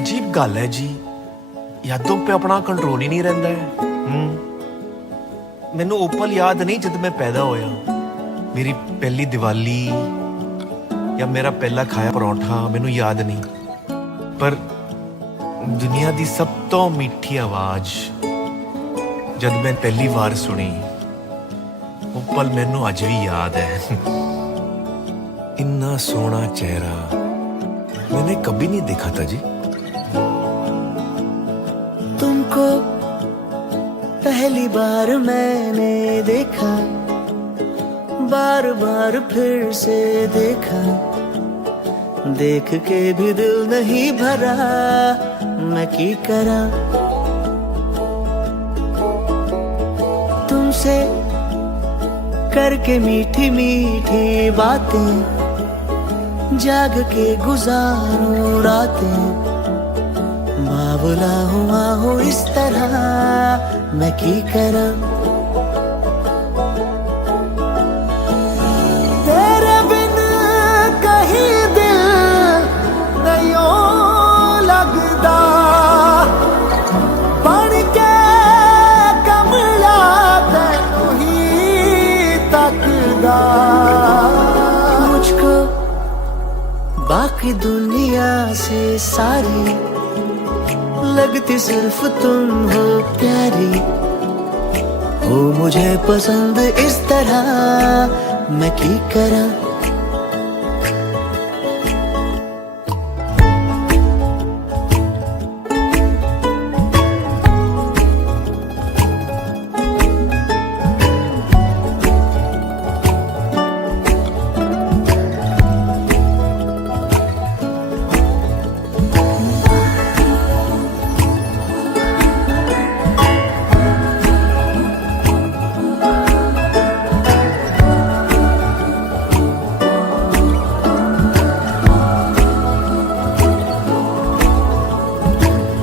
अजीब गल है जी, यादों पे अपना कंट्रोल ही नहीं रहिंदा है। मैनू ओपल याद नहीं जब मैं पैदा होया, मेरी पहली दिवाली या मेरा पहला खाया परौंठा मैनू याद नहीं, पर दुनिया की सब तो मीठी आवाज जब मैं पहली बार सुनी वो पल मैनू अज भी याद है। इन्ना सोहना चेहरा मैंने कभी नहीं देखा था जी। तुमको पहली बार मैंने देखा, बार बार फिर से देखा, देख के भी दिल नहीं भरा, मैं की करा। तुमसे करके मीठी मीठी बातें, जाग के गुजारूं रातें, बावला हुआ हो इस तरह, मैं की करा। तेरे बिन कहीं दिल नहीं लगदा, बन के कमला तैनू ही तकदा। मुझको बाकी दुनिया से सारी लगती सिर्फ तुम हो प्यारी, हो मुझे पसंद इस तरह, मैं की करा।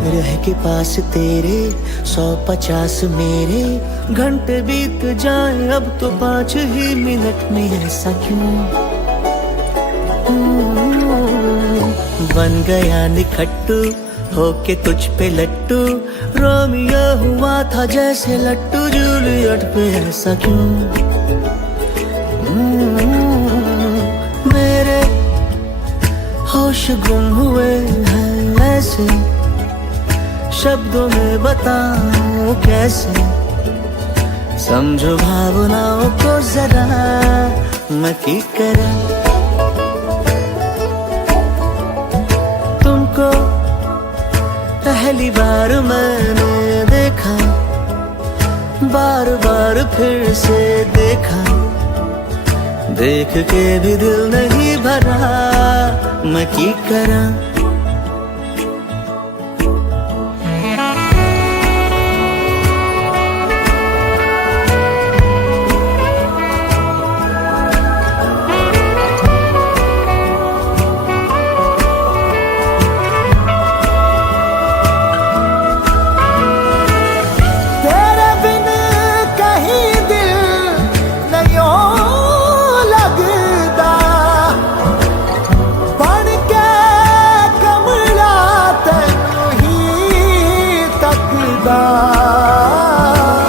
रह के पास तेरे 150 मेरे, घंटे बीत जाए अब तो 5 ही मिनट में, ऐसा क्यों? बन गया निखट्टू होके तुझ पे लट्टू, रोमियो हुआ था जैसे लट्टू जूलियट पे, ऐसा क्यों? मेरे होश गुम हुए हैं ऐसे, शब्दों में बताऊं कैसे, समझो भावनाओं को जरा, मैं की करा। तुमको पहली बार मैंने देखा, बार बार फिर से देखा, देख के भी दिल नहीं भरा, मैं की करा।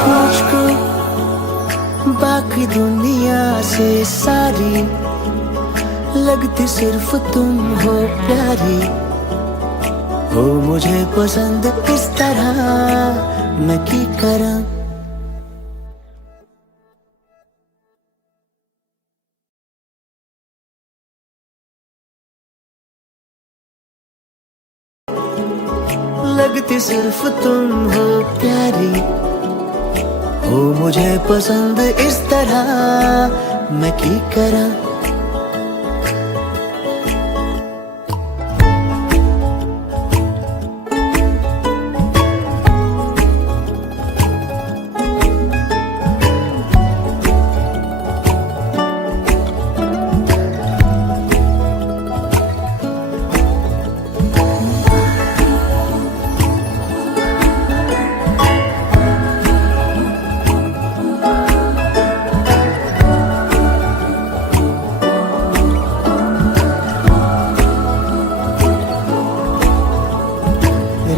मुझको बाकी दुनिया से सारी लगती सिर्फ तुम हो प्यारी, हो मुझे पसंद इस तरह, मैं की करा। लगती सिर्फ तुम हो प्यारी, हो मुझे पसंद इस तरह, मैं की करा।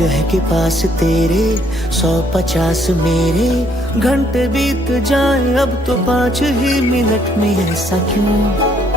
रह के पास तेरे 150 मेरे घंटे बीत जाए अब तो 5 ही मिनट में, ऐसा क्यों?